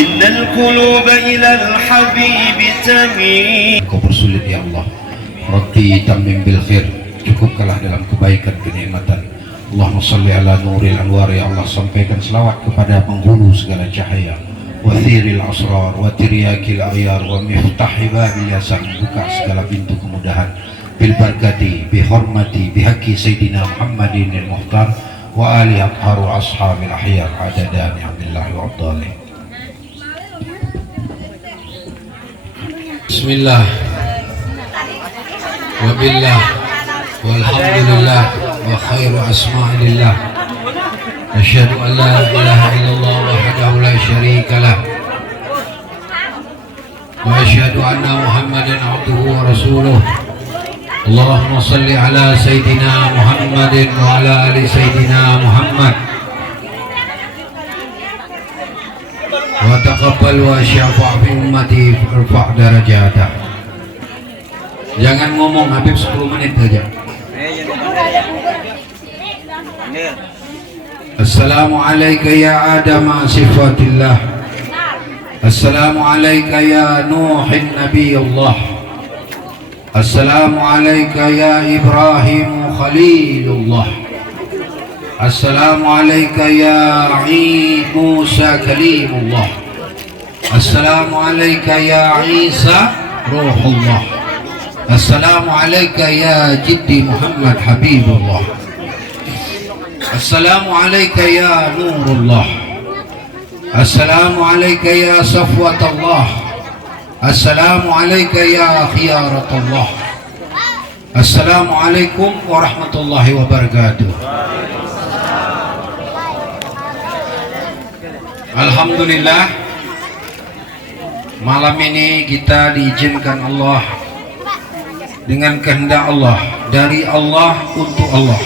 Innal quluba ilal habibi tamil. Kau bersulit ya Allah. Rabbi tamim bil khair. Cukupkanlah dalam kebaikan kenikmatan. Allahumma salli ala nuril anwar. Ya Allah, sampaikan selawat kepada penghulu segala cahaya, wathiril asrar, wa tiryakil ayar, wa miftahi babil yasan, buka segala pintu kemudahan, bil barakati, bi hormati, bi haqqi sayyidina Muhammadin al-Muhtar wa ali atharu ashabil ahyar adada ni'amillahi wa abdalih. Bismillah wa billah walhamdulillah wa khairu asma'ilillah. Asyhadu an la ilaha illallah wahdahu la syarika lah wa asyhadu anna Muhammadan abduhu wa rasuluh. Allahumma salli ala sayyidina Muhammadin wa ala ali sayyidina Muhammad wa taqabbal wa syafa' fi ummati irfa' darajatah. Jangan ngomong Habib 10 menit saja. Assalamu alayka ya Adam sifatillah. Assalamu alayka ya Nuhin nabiyullah. Assalamu alayka ya Ibrahim khalilullah. Assalamu alayka ya Musa kalimullah. Assalamu alayka ya Isa ruhullah. Assalamu alayka ya Jiddi Muhammad habibullah. Assalamu alayka ya Nurullah. Assalamu alayka ya Safwatullah. Assalamu alayka ya Khiyaratullah. Assalamu alaikum warahmatullahi wabarakatuh. Alhamdulillah, malam ini kita diizinkan Allah dengan kehendak Allah, dari Allah untuk Allah,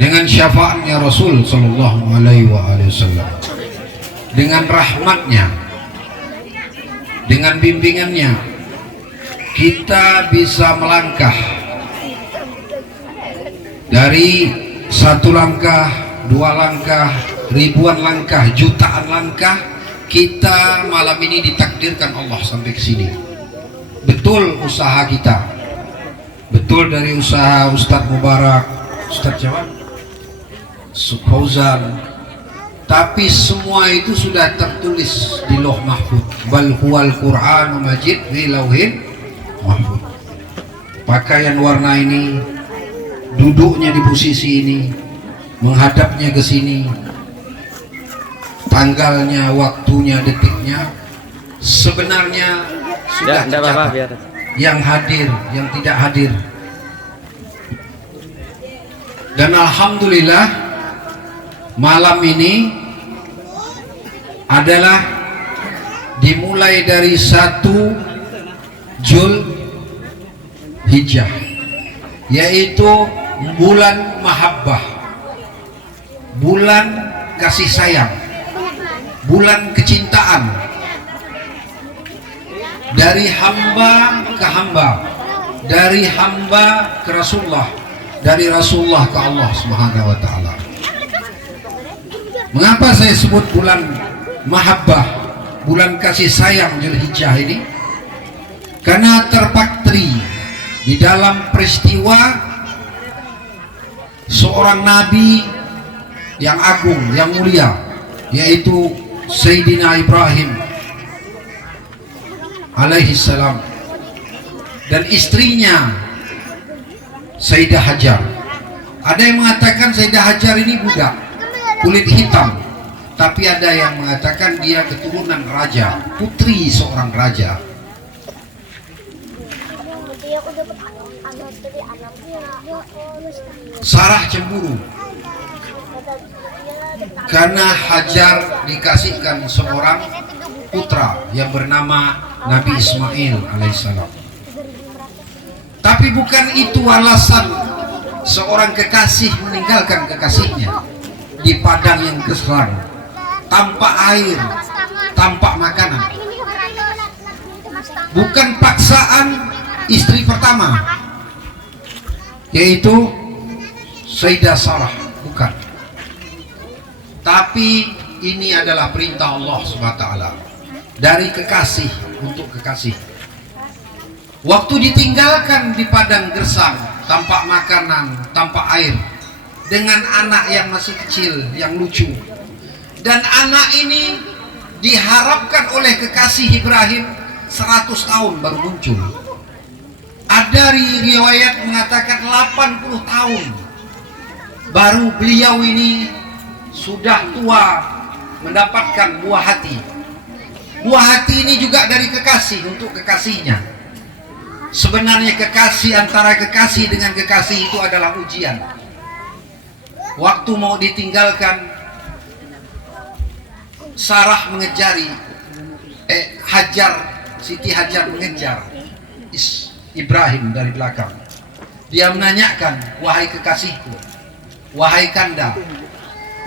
dengan syafaatnya Rasul sallallahu alaihi wasallam, dengan rahmatnya, dengan bimbingannya, kita bisa melangkah dari satu langkah, dua langkah, ribuan langkah, jutaan langkah. Kita malam ini ditakdirkan Allah sampai ke sini. Betul usaha kita, betul dari usaha Ustadz Mubarak, Ustadz Jawa, Fauzan, tapi semua itu sudah tertulis di Lauh Mahfuz. Bal huwal Qur'anul Majid fi lauhin mahfuz. Pakaian warna ini, duduknya di posisi ini, menghadapnya ke sini, tanggalnya, waktunya, detiknya, sebenarnya sudah tercatat. Yang hadir, yang tidak hadir. Dan alhamdulillah, malam ini adalah dimulai dari 1 Zulhijjah, yaitu bulan mahabbah, bulan kasih sayang, bulan kecintaan, dari hamba ke hamba, dari hamba ke Rasulullah, dari Rasulullah ke Allah Subhanahu wa ta'ala. Mengapa saya sebut bulan mahabbah, bulan kasih sayang Zulhijjah ini? Karena terpaktri di dalam peristiwa seorang nabi yang agung, yang mulia, yaitu Sayyidina Ibrahim alaihi salam dan istrinya Sayyidah Hajar. Ada yang mengatakan Sayyidah Hajar ini budak kulit hitam, tapi ada yang mengatakan dia keturunan raja, putri seorang raja. Sarah cemburu karena Hajar dikasihkan seorang putra yang bernama Nabi Ismail alaihissalam. Tapi bukan itu alasan seorang kekasih meninggalkan kekasihnya di padang yang keseram, tanpa air, tanpa makanan. Bukan paksaan istri pertama, yaitu Sayyidah Sarah, bukan. Tapi ini adalah perintah Allah SWT dari kekasih untuk kekasih. Waktu ditinggalkan di padang gersang tanpa makanan, tanpa air, dengan anak yang masih kecil, yang lucu, dan anak ini diharapkan oleh kekasih Ibrahim 100 tahun baru muncul. Ada riwayat mengatakan 80 tahun baru beliau ini sudah tua mendapatkan buah hati. Buah hati ini juga dari kekasih untuk kekasihnya. Sebenarnya kekasih, antara kekasih dengan kekasih itu adalah ujian. Waktu mau ditinggalkan, Sarah mengejari, Siti Hajar mengejar Ibrahim dari belakang. Dia menanyakan, wahai kekasihku, wahai kanda,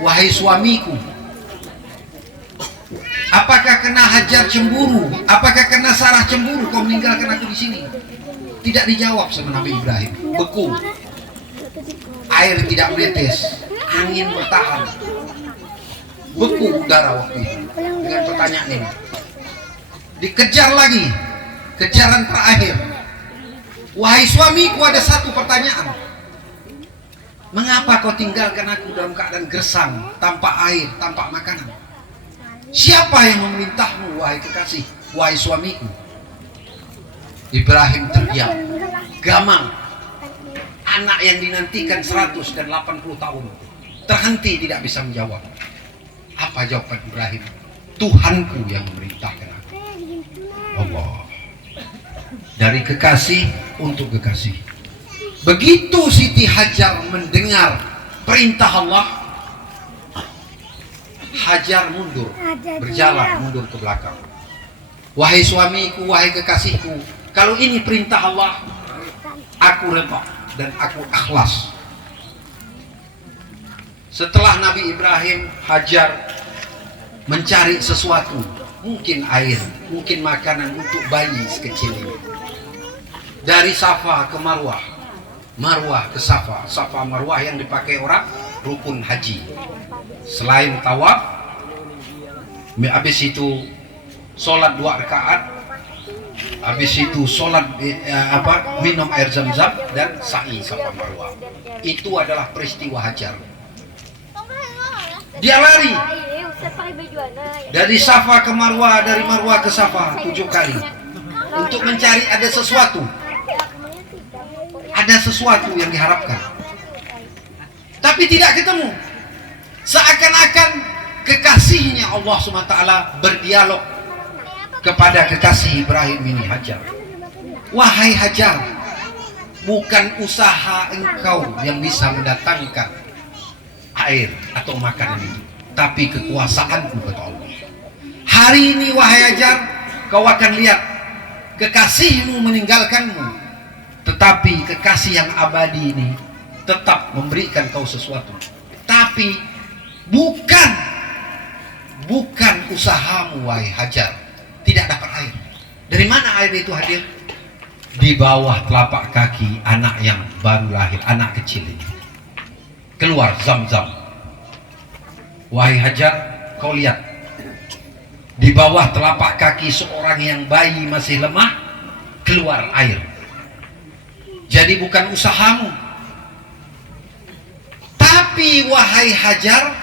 wahai suamiku, apakah kena Hajar cemburu? Apakah kena Sarah cemburu kau meninggalkan aku di sini? Tidak dijawab sama Nabi Ibrahim. Beku, air tidak menetes, angin bertahan, beku udara waktu itu dengan pertanyaan ini. Dikejar lagi, kejaran terakhir. Wahai suamiku, ada satu pertanyaan. Mengapa kau tinggalkan aku dalam keadaan gersang, tanpa air, tanpa makanan? Siapa yang memerintahmu, wahai kekasih, wahai suamiku? Ibrahim terdiam, gamang. Anak yang dinantikan 180 tahun terhenti, tidak bisa menjawab. Apa jawaban Ibrahim? Tuhanku yang memerintahkan aku. Allah. Dari kekasih untuk kekasih. Begitu Siti Hajar mendengar perintah Allah, Hajar mundur, berjalan mundur ke belakang. Wahai suamiku, wahai kekasihku, kalau ini perintah Allah, aku rela dan aku ikhlas. Setelah Nabi Ibrahim, Hajar mencari sesuatu, mungkin air, mungkin makanan untuk bayi sekecil ini. Dari Safa ke Marwah, Marwah ke Safa, Safa Marwah yang dipakai orang rukun haji. Selain tawaf, habis itu sholat 2 rakaat, habis itu sholat minum air zam-zam dan sa'i Safa Marwah. Itu adalah peristiwa Hajar. Dia lari dari Safa ke Marwah, dari Marwah ke Safa 7 kali untuk mencari ada sesuatu. Ada sesuatu yang diharapkan, tapi tidak ketemu. Seakan-akan kekasihnya Allah SWT berdialog kepada kekasih Ibrahim ini, Hajar. Wahai Hajar, bukan usaha engkau yang bisa mendatangkan air atau makanan itu, tapi kekuasaanku, kata Allah. Hari ini wahai Hajar, kau akan lihat kekasihmu meninggalkanmu, tetapi kekasih yang abadi ini tetap memberikan kau sesuatu. Tapi bukan usahamu, wahai Hajar, tidak dapat air. Dari mana air itu hadir? Di bawah telapak kaki anak yang baru lahir, anak kecil ini. Keluar zam-zam. Wahai Hajar, kau lihat, di bawah telapak kaki seorang yang bayi masih lemah, keluar air. Jadi bukan usahamu. Tapi wahai Hajar,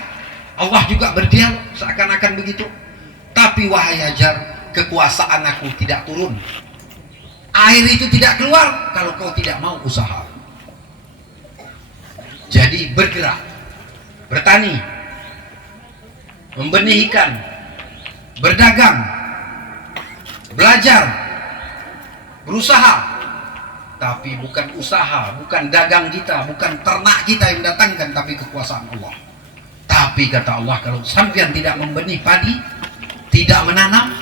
Allah juga berdialog seakan-akan begitu. Tapi wahai Hajar, kekuasaan aku tidak turun. Air itu tidak keluar kalau kau tidak mau usaha. Jadi bergerak, bertani, membenih ikan, berdagang, belajar, berusaha. Tapi bukan usaha, bukan dagang kita, bukan ternak kita yang mendatangkan, tapi kekuasaan Allah. Tapi kata Allah, kalau sampean tidak membenih padi, tidak menanam,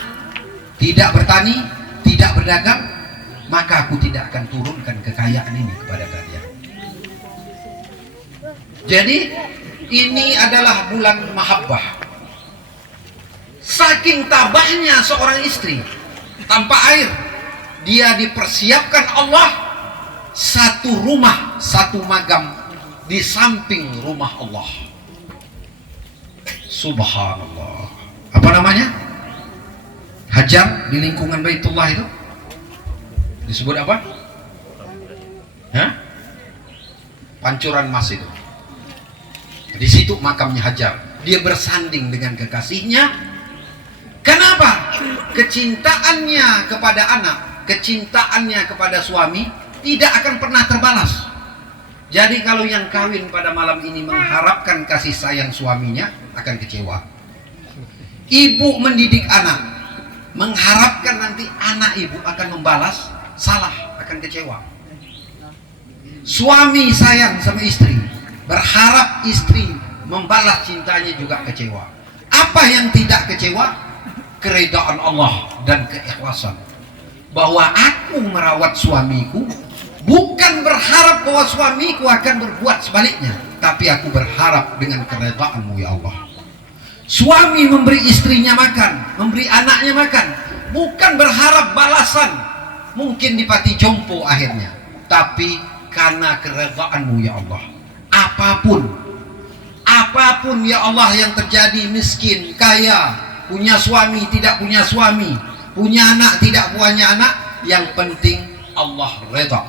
tidak bertani, tidak berdagang, maka aku tidak akan turunkan kekayaan ini kepada kalian. Jadi ini adalah bulan mahabbah. Saking tabahnya seorang istri tanpa air, dia dipersiapkan Allah satu rumah, satu magam di samping rumah Allah. Subhanallah. Apa namanya? Hajar di lingkungan Baitullah itu disebut apa? Hah? Pancuran emas itu. Di situ makamnya Hajar. Dia bersanding dengan kekasihnya. Kenapa? Kecintaannya kepada anak, kecintaannya kepada suami tidak akan pernah terbalas. Jadi kalau yang kawin pada malam ini mengharapkan kasih sayang suaminya, akan kecewa. Ibu mendidik anak, mengharapkan nanti anak ibu akan membalas, salah, akan kecewa. Suami sayang sama istri, berharap istri membalas cintanya, juga kecewa. Apa yang tidak kecewa? Keredaan Allah dan keikhlasan. Bahwa aku merawat suamiku, bukan berharap bahwa suamiku akan berbuat sebaliknya, tapi aku berharap dengan keredaan-Mu ya Allah. Suami memberi istrinya makan, memberi anaknya makan, bukan berharap balasan, mungkin dipati jompo akhirnya, tapi karena keredaan-Mu ya Allah. Apapun ya Allah yang terjadi, miskin, kaya, punya suami, tidak punya suami, punya anak, tidak punya anak, yang penting Allah reda.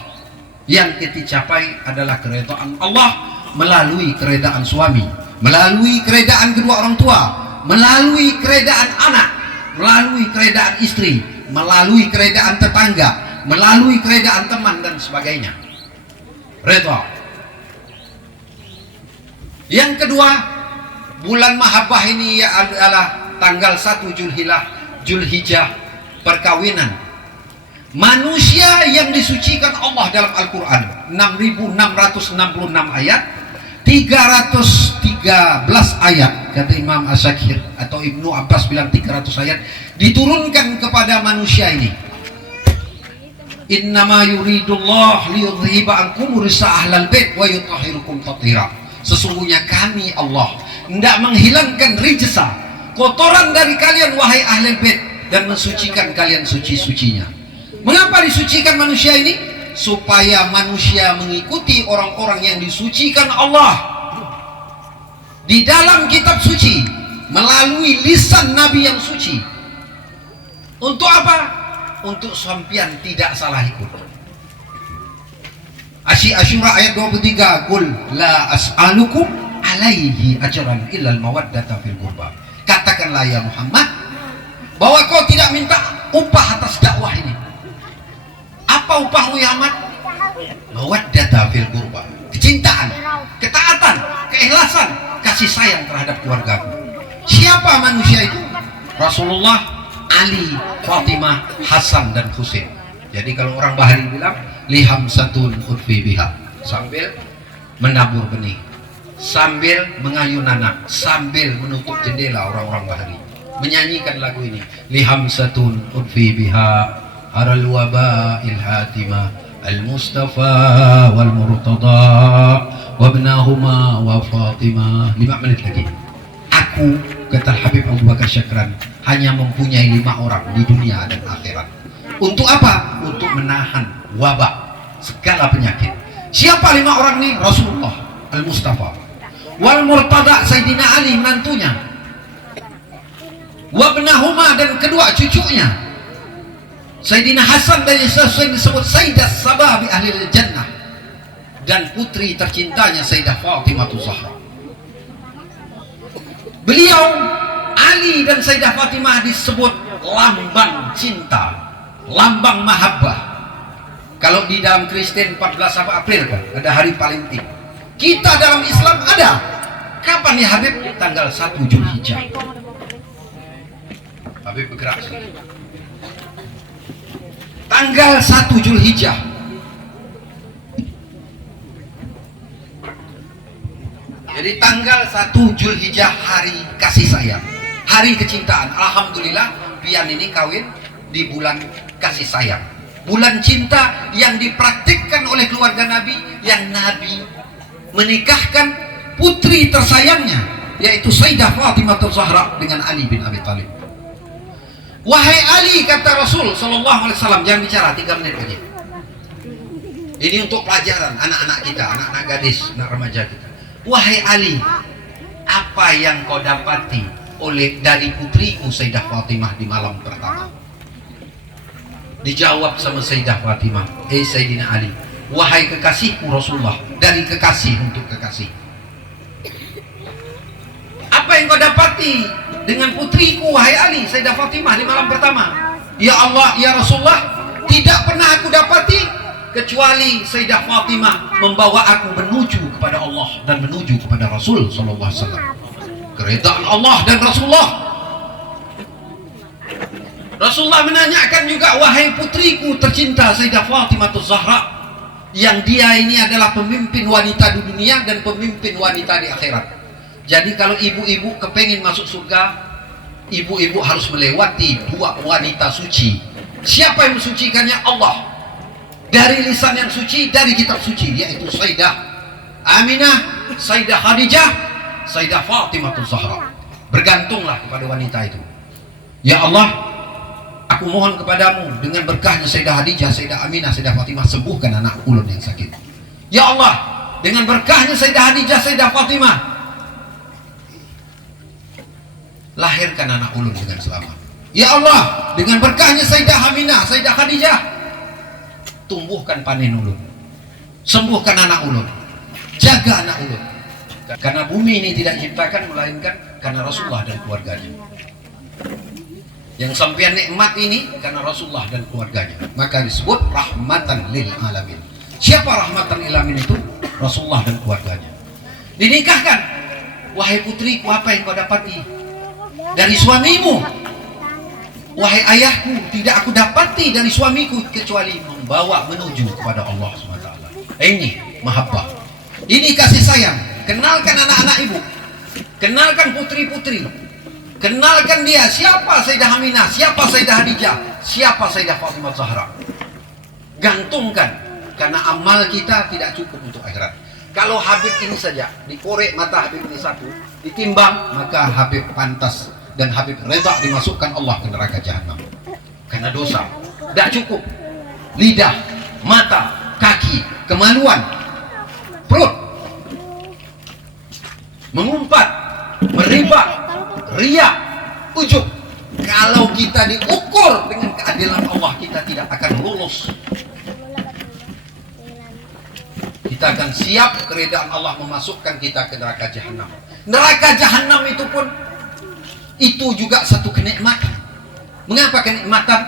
Yang kita capai adalah keredaan Allah melalui keredaan suami, melalui keredaan kedua orang tua, melalui keredaan anak, melalui keredaan istri, melalui keredaan tetangga, melalui keredaan teman dan sebagainya. Reda. Yang kedua, bulan Mahabbah ini adalah tanggal 1 Zulhijjah, perkawinan manusia yang disucikan Allah dalam Al-Quran. 6.666 ayat, 313 ayat, kata Imam Asyakir atau Ibnu Abbas bilang 300 ayat diturunkan kepada manusia ini. Innama yuridullah liyudhiba ankum risa ahlal bait wa yutahhirukum tathira. Sesungguhnya kami Allah hendak menghilangkan rijsa, kotoran dari kalian wahai ahlul bait, dan mensucikan kalian suci-sucinya. Mengapa disucikan manusia ini? Supaya manusia mengikuti orang-orang yang disucikan Allah di dalam kitab suci melalui lisan Nabi yang suci. Untuk apa? Untuk sampian tidak salah ikut. Asyura ayat 23, qul la as'alukum alaihi ajran illal mawaddata fil qurba. Katakanlah ya Muhammad bahwa kau tidak minta upah atas dakwah ini. Apa upahmu ya Muhammad? Mawaddata fil qurba, kecintaan, ketaatan, keikhlasan, kasih sayang terhadap keluargaku. Siapa manusia itu? Rasulullah, Ali, Fatimah, Hasan dan Husain. Jadi kalau orang Bahari bilang liham satun urfi biha, sambil menabur benih, sambil mengayun anak, sambil menutup jendela, orang-orang Bahari menyanyikan lagu ini. Liham satun urfi biha aral waba ilhatima al-Mustafa wal Murtada wabnahuma wa Fatimah. 5 menit lagi. Aku, kata Habib Abu Bakar Syakran, hanya mempunyai 5 orang di dunia dan akhirat. Untuk apa? Untuk menahan wabak, segala penyakit. Siapa 5 orang ini? Rasulullah, Al-Mustafa, wal Murtada, Sayyidina Ali menantunya, wabnahuma, dan kedua cucunya, Sayyidina Hasan dan Husain disebut Sayyidah Sabah bi Ahlil Jannah, dan putri tercintanya Sayyidah Fatimah Zahra. Beliau Ali dan Sayyidah Fatimah disebut lambang cinta, lambang mahabbah. Kalau di dalam Kristen 14 April kan ada hari paling tinggi. Kita dalam Islam ada. Kapan ya Habib? Tanggal 1 Zulhijjah. Habib bergerak sini. Tanggal 1 Zulhijjah. Jadi tanggal 1 Zulhijjah hari kasih sayang, hari kecintaan. Alhamdulillah pian ini kawin di bulan kasih sayang, bulan cinta yang dipraktikkan oleh keluarga Nabi, yang Nabi menikahkan putri tersayangnya, yaitu Sayyidah Fatimah Zahra dengan Ali bin Abi Thalib. Wahai Ali, kata Rasul sallallahu alaihi wasallam, jangan bicara, 3 menit aja. Ini untuk pelajaran anak-anak kita, anak-anak gadis, anak remaja kita. Wahai Ali, apa yang kau dapati dari putriku Sayyidah Fatimah di malam pertama? Dijawab sama Sayyidah Fatimah, Sayyidina Ali, wahai kekasihku Rasulullah, dari kekasih untuk kekasih. Apa yang kau dapati dengan putriku wahai Ali, Sayyidah Fatimah di malam pertama? Ya Allah, ya Rasulullah, tidak pernah aku dapati kecuali Sayyidah Fatimah membawa aku menuju kepada Allah dan menuju kepada Rasul sallallahu alaihi wasallam. Keridaan Allah dan Rasulullah. Rasulullah menanyakan juga, wahai putriku tercinta Sayyidah Fatimah Zahra, yang dia ini adalah pemimpin wanita di dunia dan pemimpin wanita di akhirat. Jadi kalau ibu-ibu kepengin masuk surga, ibu-ibu harus melewati dua wanita suci. Siapa yang mensucikannya? Allah. Dari lisan yang suci, dari kitab suci, yaitu Sayyidah Aminah, Sayyidah Khadijah, Sayyidah Fatimah Zahra. Bergantunglah kepada wanita itu. Ya Allah, aku mohon kepadamu dengan berkahnya Sayyidah Khadijah, Sayyidah Aminah, Sayyidah Fatimah, sembuhkan anak ulun yang sakit. Ya Allah, dengan berkahnya Sayyidah Khadijah, Sayyidah Fatimah, lahirkan anak ulun dengan selamat. Ya Allah, dengan berkahnya Sayyidah Aminah, Sayyidah Khadijah, tumbuhkan panen ulun, sembuhkan anak ulun, jaga anak ulun. Karena bumi ini tidak diciptakan melainkan karena Rasulullah dan keluarganya. Yang sampean nikmat ini karena Rasulullah dan keluarganya, maka disebut rahmatan lil alamin. Siapa rahmatan lil alamin itu? Rasulullah dan keluarganya. Dinikahkan. Wahai putriku, apa yang kau dapati dari suamimu? Wahai ayahku, tidak aku dapati dari suamiku kecuali membawa menuju kepada Allah SWT. Ini mahabbah, ini kasih sayang. Kenalkan anak-anak ibu, kenalkan putri-putri, kenalkan dia siapa Sayyidah Aminah, siapa Sayyidah Khadijah, siapa Sayyidah Fatimah Zahra. Gantungkan, karena amal kita tidak cukup untuk akhirat. Kalau Habib ini saja dikorek mata Habib ini satu, ditimbang, maka Habib pantas dan Habib reda dimasukkan Allah ke neraka jahanam karena dosa. Tidak cukup lidah, mata, kaki, kemaluan, perut, mengumpat, meribak, riak, ujub. Kalau kita diukur dengan keadilan Allah, kita tidak akan lulus. Kita akan siap keridaan Allah memasukkan kita ke neraka jahanam. Neraka jahanam itu pun itu juga satu kenikmatan. Mengapa kenikmatan?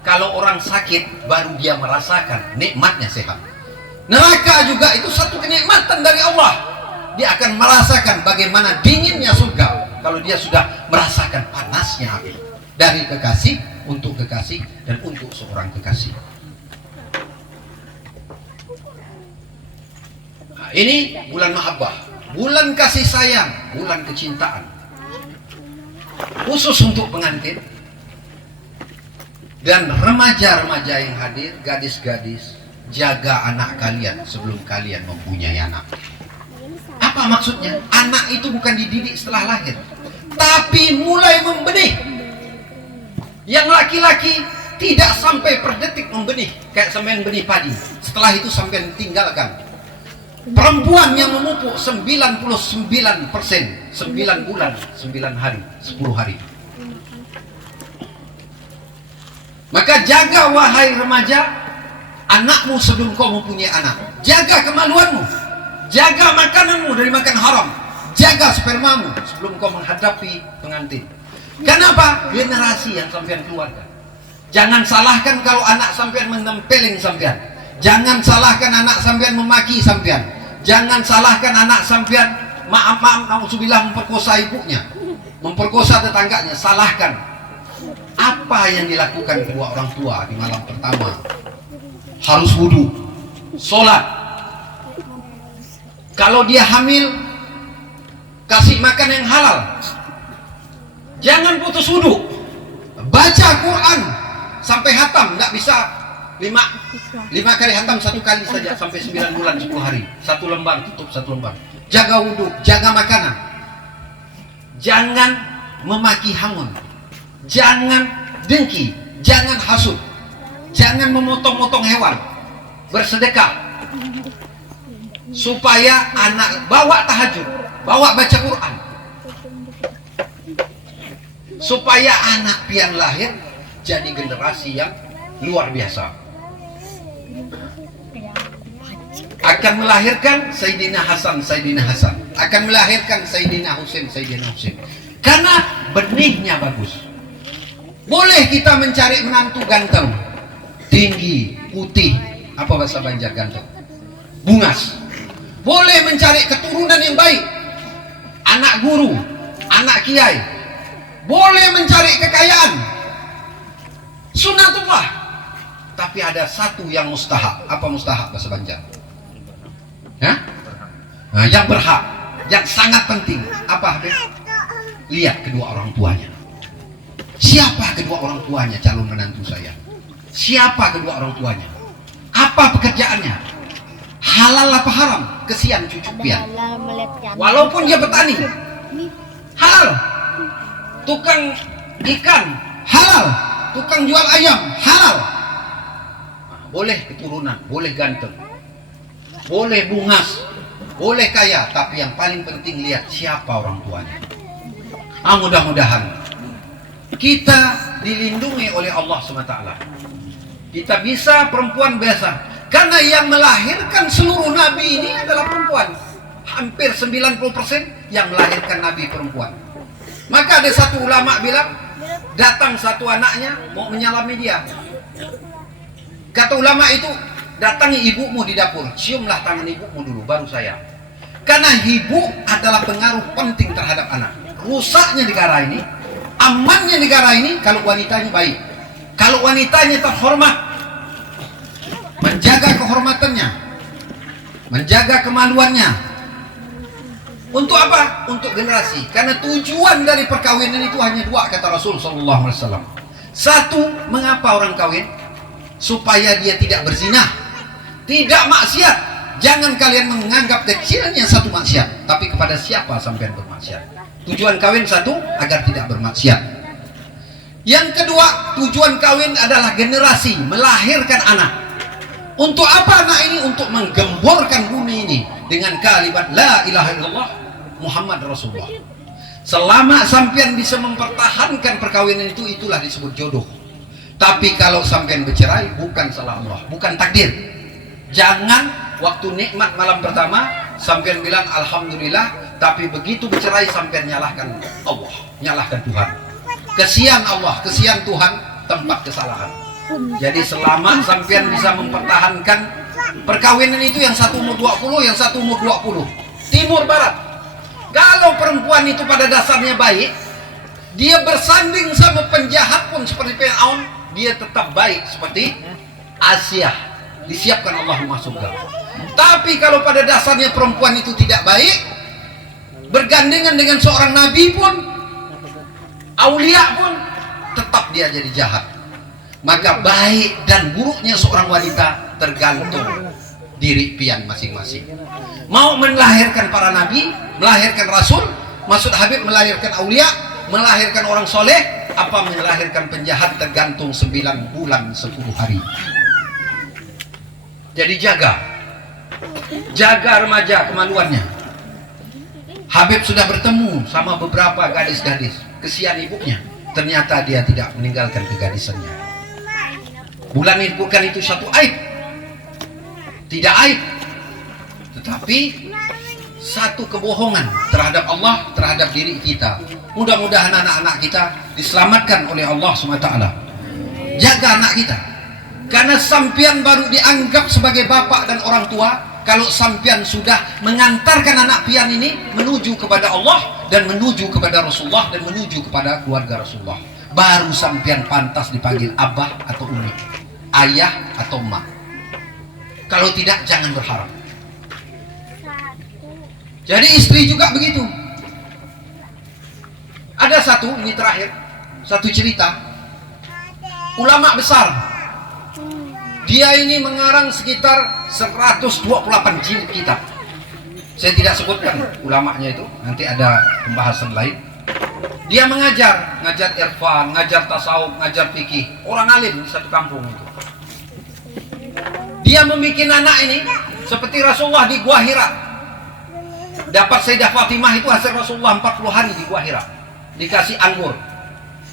Kalau orang sakit baru dia merasakan nikmatnya sehat. Neraka juga itu satu kenikmatan dari Allah. Dia akan merasakan bagaimana dinginnya surga kalau dia sudah merasakan panasnya api. Dari kekasih untuk kekasih dan untuk seorang kekasih. Nah, ini bulan mahabbah, bulan kasih sayang, bulan kecintaan. Khusus untuk pengantin dan remaja-remaja yang hadir, gadis-gadis, jaga anak kalian sebelum kalian mempunyai anak. Apa maksudnya? Anak itu bukan dididik setelah lahir, tapi mulai membenih. Yang laki-laki tidak sampai per detik membenih, kayak sampean benih padi. Setelah itu sampean tinggalkan. Perempuan yang memupuk 99%, 9 bulan, 9 hari, 10 hari. Maka jaga wahai remaja anakmu sebelum kau mempunyai anak. Jaga kemaluanmu, jaga makananmu dari makan haram, jaga spermamu sebelum kau menghadapi pengantin. Kenapa? Generasi yang sampean keluarkan. Jangan salahkan kalau anak sampean menempelin sampean. Jangan salahkan anak sampean memaki sampean. Jangan salahkan anak sampean maaf nauzubillah memperkosa ibunya, memperkosa tetangganya. Salahkan. Apa yang dilakukan kedua orang tua di malam pertama? Harus wudu, sholat. Kalau dia hamil, kasih makan yang halal. Jangan putus wudu. Baca Quran sampai hatam, nggak bisa 5 kali hantam, 1 kali saja sampai 9 bulan 10 hari. 1 lembar tutup 1 lembar. Jaga wudhu, jaga makanan. Jangan memaki hangun. Jangan dengki, jangan hasut. Jangan memotong-motong hewan. bersedekah, supaya anak bawa tahajud, bawa baca Quran, supaya anak pian lahir jadi generasi yang luar biasa, akan melahirkan Sayyidina Hasan, akan melahirkan Sayyidina Husain, karena benihnya bagus. Boleh kita mencari menantu ganteng, tinggi, putih, apa bahasa Banjar ganteng, bungas. Boleh mencari keturunan yang baik, anak guru, anak kiai. Boleh mencari kekayaan, sunnatullah. Tapi ada satu yang mustahab. Apa mustahab bahasa Banjar? Ya? Nah, yang berhak, yang sangat penting. Apa Habib? Lihat kedua orang tuanya. Siapa kedua orang tuanya calon menantu saya? Siapa kedua orang tuanya? Apa pekerjaannya? Halal apa haram? Kesian cucu pian. Walaupun dia petani, halal. Tukang ikan, halal. Tukang jual ayam, halal. Nah, boleh keturunan, boleh ganteng, boleh bungas, boleh kaya, tapi yang paling penting lihat siapa orang tuanya. Mudah-mudahan kita dilindungi oleh Allah SWT. Kita bisa perempuan biasa, karena yang melahirkan seluruh nabi ini adalah perempuan. Hampir 90% yang melahirkan nabi perempuan. Maka ada satu ulama bilang, datang satu anaknya mau menyalami dia. Kata ulama itu, datangi ibumu di dapur, ciumlah tangan ibumu dulu, baru saya. Karena ibu adalah pengaruh penting terhadap anak. Rusaknya negara ini, amannya negara ini kalau wanitanya baik, kalau wanitanya terhormat, menjaga kehormatannya, menjaga kemaluannya. Untuk apa? Untuk generasi. Karena tujuan dari perkawinan itu hanya dua, kata Rasul SAW. Satu, mengapa orang kawin? Supaya dia tidak berzina, tidak maksiat. Jangan kalian menganggap kecilnya satu maksiat, tapi kepada siapa sampean bermaksiat. Tujuan kawin satu, agar tidak bermaksiat. Yang kedua, tujuan kawin adalah generasi, melahirkan anak. Untuk apa anak ini? Untuk menggemborkan bumi ini dengan kalimat la ilaha illallah Muhammad Rasulullah. Selama sampean bisa mempertahankan perkawinan itu, itulah disebut jodoh. Tapi kalau sampean bercerai, bukan salah Allah, bukan takdir. Jangan waktu nikmat malam pertama sampean bilang alhamdulillah, tapi begitu bercerai sampean nyalahkan Allah, nyalahkan Tuhan. Kesian Allah, kesian Tuhan, tempat kesalahan. Jadi selama sampean bisa mempertahankan perkawinan itu, yang satu umur 20, yang satu umur 20, timur barat. Kalau perempuan itu pada dasarnya baik, dia bersanding sama penjahat pun seperti Fir'aun, dia tetap baik seperti Asia, disiapkan Allah masuk surga. Tapi kalau pada dasarnya perempuan itu tidak baik, bergandengan dengan seorang nabi pun, aulia pun, tetap dia jadi jahat. Maka baik dan buruknya seorang wanita tergantung diri pian masing-masing. Mau melahirkan para nabi, melahirkan rasul, maksud Habib melahirkan aulia, melahirkan orang soleh, apa melahirkan penjahat, tergantung 9 bulan 10 hari. Jadi jaga remaja kemaluannya. Habib sudah bertemu sama beberapa gadis-gadis, kesian ibunya, ternyata dia tidak meninggalkan kegadisannya. Bulan ini bukan itu satu aib, tidak aib, tetapi satu kebohongan terhadap Allah, terhadap diri kita. Mudah-mudahan anak-anak kita diselamatkan oleh Allah SWT. Jaga anak kita, karena sampian baru dianggap sebagai bapak dan orang tua kalau sampian sudah mengantarkan anak pian ini menuju kepada Allah dan menuju kepada Rasulullah dan menuju kepada keluarga Rasulullah. Baru sampian pantas dipanggil abah atau umi, ayah atau mak. Kalau tidak, jangan berharap. Jadi istri juga begitu. Ada satu, ini terakhir, satu cerita. Ulama besar, dia ini mengarang sekitar 128 jilid kitab. Saya tidak sebutkan ulamanya itu, nanti ada pembahasan lain. Dia ngajar irfan, ngajar tasawuf, ngajar fikih, orang alim di satu kampung itu. Dia membuat anak ini seperti Rasulullah di Gua Hira. Dapat Sayyidah Fatimah itu hasil Rasulullah 40 hari di Gua Hira. Dikasih anggur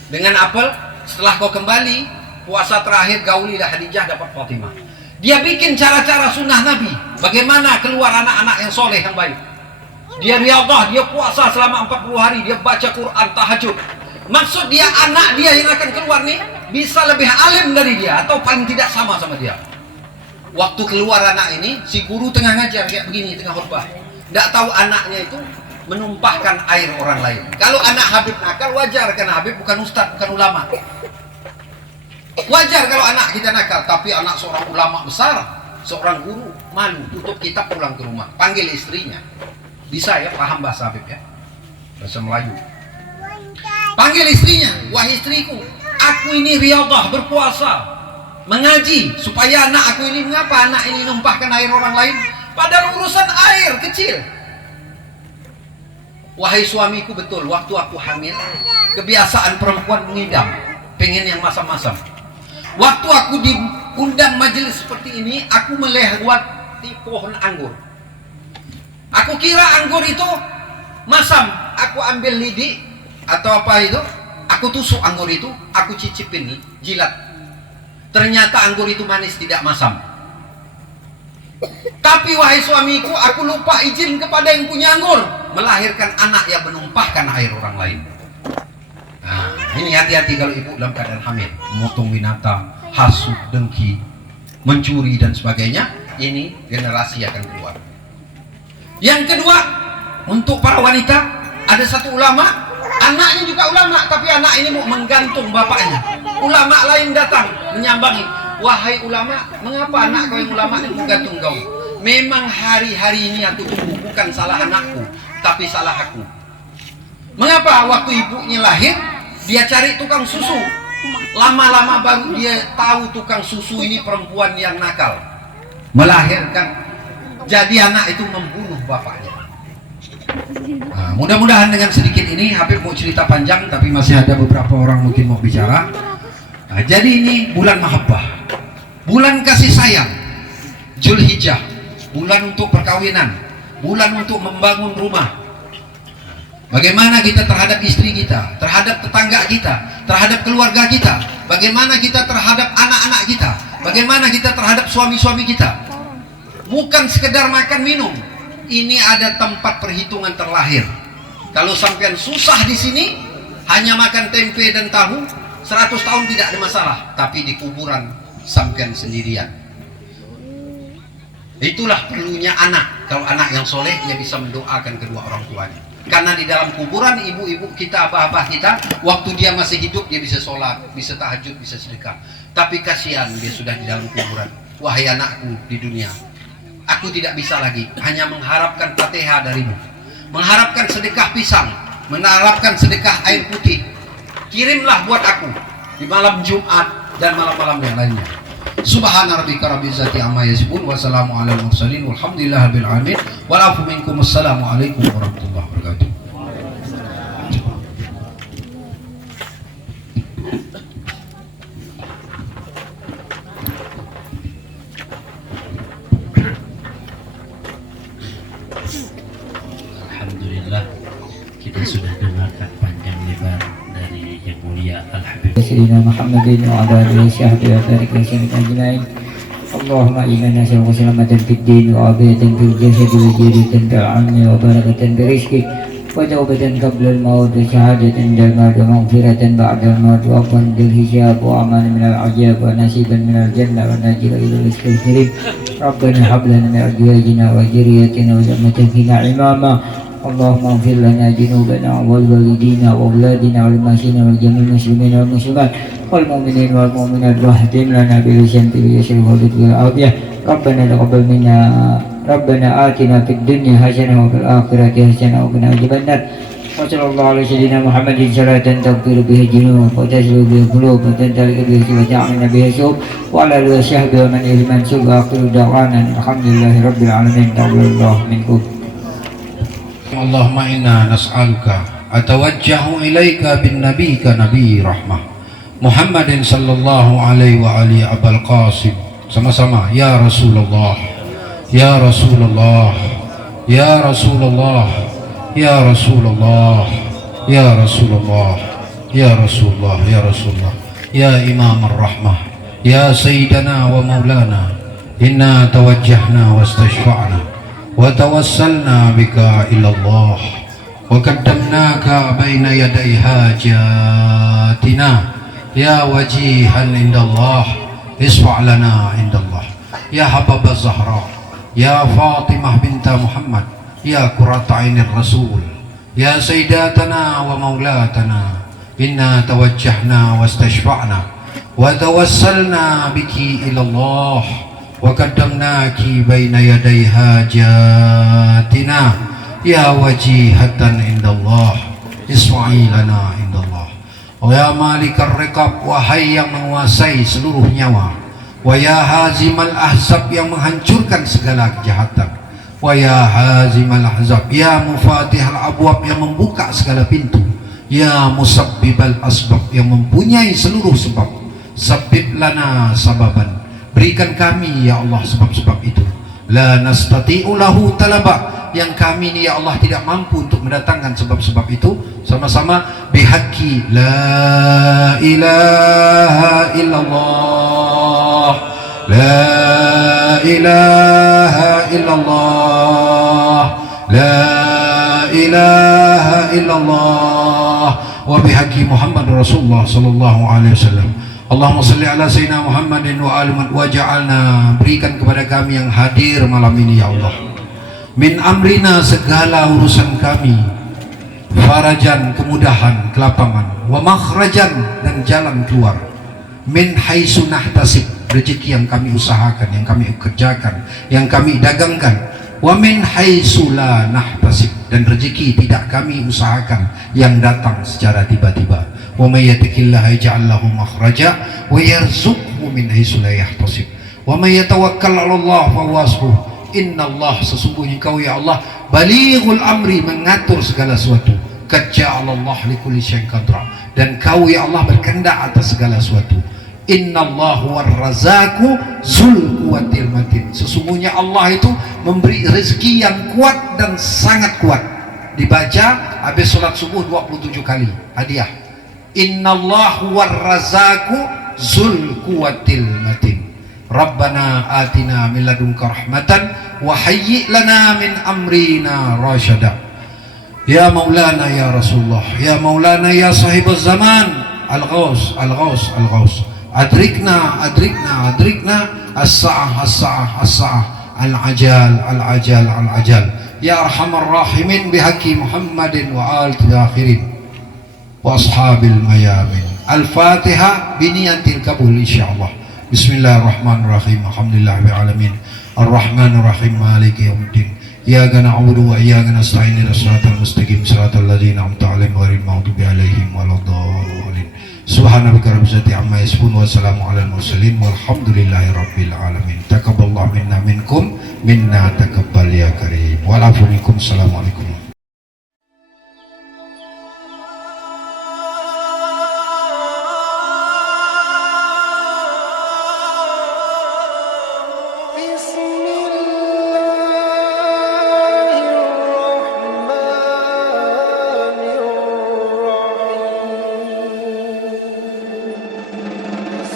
dengan apel. Setelah kau kembali puasa terakhir, gaulilah Khadijah, dapat Fatimah. Dia bikin cara-cara sunnah Nabi, bagaimana keluar anak-anak yang soleh, yang baik. Dia riyadhah, dia puasa selama 40 hari, dia baca Quran, tahajud. Maksud dia anak dia yang akan keluar nih bisa lebih alim dari dia, atau paling tidak sama dia. Waktu keluar anak ini, si guru tengah ngajar kayak begini, tengah khutbah. Tidak tahu anaknya itu menumpahkan air orang lain. Kalau anak Habib nakal wajar, karena Habib bukan ustadz, bukan ulama. Wajar kalau anak kita nakal, tapi anak seorang ulama besar, seorang guru, malu, tutup kitab, pulang ke rumah, panggil istrinya. Bisa ya, paham bahasa Habib ya, bahasa Melayu. Panggil istrinya, wahai istriku, aku ini riyadhah, berpuasa, mengaji, supaya anak aku ini, mengapa anak ini numpahkan air orang lain? Padahal urusan air kecil. Wahai suamiku, betul, waktu aku hamil, kebiasaan perempuan mengidam, pengen yang masam-masam. Waktu aku diundang majelis seperti ini, aku melewati pohon anggur. Aku kira anggur itu masam. Aku ambil lidi atau apa itu, aku tusuk anggur itu, aku cicipin, jilat. Ternyata anggur itu manis, tidak masam. Tapi wahai suamiku, aku lupa izin kepada yang punya anggur, melahirkan anak yang menumpahkan air orang lain. Nah, ini hati-hati kalau ibu dalam keadaan hamil, memotong binatang, hasut, dengki, mencuri dan sebagainya. Ini generasi akan keluar. Yang kedua, untuk para wanita, ada satu ulama, anaknya juga ulama, tapi anak ini mau menggantung bapaknya. Ulama lain datang menyambangi, wahai ulama, mengapa anak kau yang ulama ini menggantung kau? Memang hari-hari ini aku tunggu, bukan salah anakku, tapi salah aku. Mengapa waktu ibunya lahir, dia cari tukang susu, lama-lama baru dia tahu tukang susu ini perempuan yang nakal, melahirkan, jadi anak itu membunuh bapaknya. Nah, mudah-mudahan dengan sedikit ini, Habib mau cerita panjang, tapi masih ada beberapa orang mungkin mau bicara. Nah, jadi ini bulan mahabbah, bulan kasih sayang, Zulhijjah, bulan untuk perkawinan, bulan untuk membangun rumah. Bagaimana kita terhadap istri kita, terhadap tetangga kita, terhadap keluarga kita, bagaimana kita terhadap anak-anak kita, bagaimana kita terhadap suami-suami kita. Bukan sekedar makan minum, ini ada tempat perhitungan terlahir. Kalau sampean susah di sini, hanya makan tempe dan tahu, 100 tahun tidak ada masalah, tapi di kuburan sampean sendirian. Itulah perlunya anak. Kalau anak yang soleh, dia bisa mendoakan kedua orang tuanya. Karena di dalam kuburan ibu-ibu kita, abah-abah kita, waktu dia masih hidup dia bisa sholat, bisa tahajud, bisa sedekah. Tapi kasihan dia sudah di dalam kuburan. Wahai anakku di dunia, aku tidak bisa lagi hanya mengharapkan Fatihah darimu, mengharapkan sedekah pisang, mengharapkan sedekah air putih. Kirimlah buat aku di malam Jumat dan malam-malam yang lainnya. Subhana rabbika rabbil izzati amma yasifun, wa salamun alal mursalin, walhamdulillahirabbil alamin. Walafu minkum, assalamu alaikum warahmatullahi wabarakatuh. Alhamdulillah, kita sudah dengarkan panjang lebar dari yang mulia Al-Habib Sayyidina Muhammadin wa ala alihi sahbihi wa barik wa sallim ajma'in. Allahumma inna nas'aluka salamatan fid din wa afiyatan fil jasad wa jiratan fil 'ilmi wa barakatan fil rizqi wa tawbatan qabla al-maut wa shahadatan inda al-maut wa maghfiratan ba'da al-maut wa afwan bil hisab wa amanan min al-'ajab wa nasiban min al-jannah wa najila ila rizqil karim. Rabbana hab lana min azwajina wa dhurriyyatina qurrata a'yun imama. Allahumma ighfir lana junubana wal walidina wa auladina wal masina wal jami'il muslimina wal muslimat wal mu'minin wal mu'minat wahdim lana bil lisan bil yasir wal afiyah. Rabbana taqabbal minna Rabbana atina fid dunya hasanah wa fil akhirati hasanah wa qina adzabannar. Wa sallallahu ala sayyidina Muhammadin salatan taghfiru biha junub wa tazlu biha qulub wa tantaliqu biha wa ta'minu biha sub wa ala alihi wa sahbihi wa man ilman sub wa akhiru da'wana alhamdulillahi rabbil alamin. Taqabbalallahu minkum. Allahumma inna nas'aluka atawajjahu ilaika bin nabiyika nabi rahmah Muhammadin sallallahu alaihi wa alihi abal qasim sama-sama. Ya Rasulullah, ya Rasulullah, ya Rasulullah, ya Rasulullah, ya Rasulullah, ya Rasulullah, ya Rasulullah, ya Imam ar-Rahmah, ya Sayyidana wa Maulana, inna tawajjahna wastashfa'na wa tawassalna bika ilallah wa qaddamnaka baina yaday hajatina ya wajihan indallah isfa' lana indallah ya Hababa Zahra, ya Fatimah binta Muhammad, ya Qurrata ainir Rasul, ya Sayyidatana wa Maulatana, inna tawajjahna wastashfa'na wa tawassalna biki ilallah wa qaddamnaki baina yaday hajatina ya wajihatan indallah isfa'i lana indallah. Wa ya malikar riqab, wahai yang menguasai seluruh nyawa, wa ya hazimal ahzab, yang menghancurkan segala kejahatan, wa ya hazimal ahzab, ya mufatihal abwab, yang membuka segala pintu, ya musabbibal asbab, yang mempunyai seluruh sebab, sabbib lana sababan, berikan kami ya Allah sebab-sebab itu, la nastati'u lahu talaba, yang kami ni ya Allah tidak mampu untuk mendatangkan sebab-sebab itu. Sama-sama, bihaqqi la ilaha illallah, la ilaha illallah, la ilaha illallah, wa bihaqqi Muhammad Rasulullah sallallahu alaihi wasallam. Allahumma salli ala sayyidina Muhammadin wa ali Muhammad, wa ja'alna, berikan kepada kami yang hadir malam ini ya Allah, min amrina, segala urusan kami, farajan, kemudahan, kelapangan, wa makhrajan, dan jalan keluar, min haitsu nahtasib, rezeki yang kami usahakan, yang kami kerjakan, yang kami dagangkan, wa min haitsu la nahtasib, dan rezeki tidak kami usahakan, yang datang secara tiba-tiba. Wa may yattaqillaha yaj'al lahu makhraja wa yarzuqhu min haitsu la yahtasib, wa may yatawakkal 'ala Allah fa huwa hasbuh. Innallah, sesungguhnya Kau ya Allah, balighul amri, mengatur segala sesuatu, qad ja'alallah likulli syai'in qadra, dan Kau ya Allah berkehendak atas segala sesuatu. Innallahu warrazaku zul quwwatil matin, sesungguhnya Allah itu memberi rezeki yang kuat dan sangat kuat. Dibaca habis sholat subuh 27 kali hadiah. Innallahu warrazaku zul quwwatil matin, Rabbana atina min ladunka rahmatan wa hayyi' lana min amrina rasyada. Ya Maulana ya Rasulullah, ya Maulana ya sahibuz zaman, al-ghaus al-ghaus al-ghaus, adrikna adrikna adrikna as-sa'ah as-sa'ah as-sa'ah, al-ajal al-ajal al-ajal, ya arhamar rahimin, bihaqqi Muhammadin wa alil akhirin wa ashabil mayamin. Al-Fatihah biniyatil kabul insyaallah. Bismillahirrahmanirrahim. Alhamdulillahirabbil alamin. Arrahmanir rahim. Maliki yaumiddin. Iyyaka na'budu wa iyyaka nasta'in. Ihdinas siratal mustaqim. Siratal ladzina an'amta 'alaihim ghairil maghdubi 'alaihim waladdallin. Subhanaka rabbil izzati amma yasifun wa salamun 'alal mursalin walhamdulillahirabbil alamin. Taqabbalallahu minna minkum, minna taqabbal ya karim. Wa afu minkum. Assalamualaikum.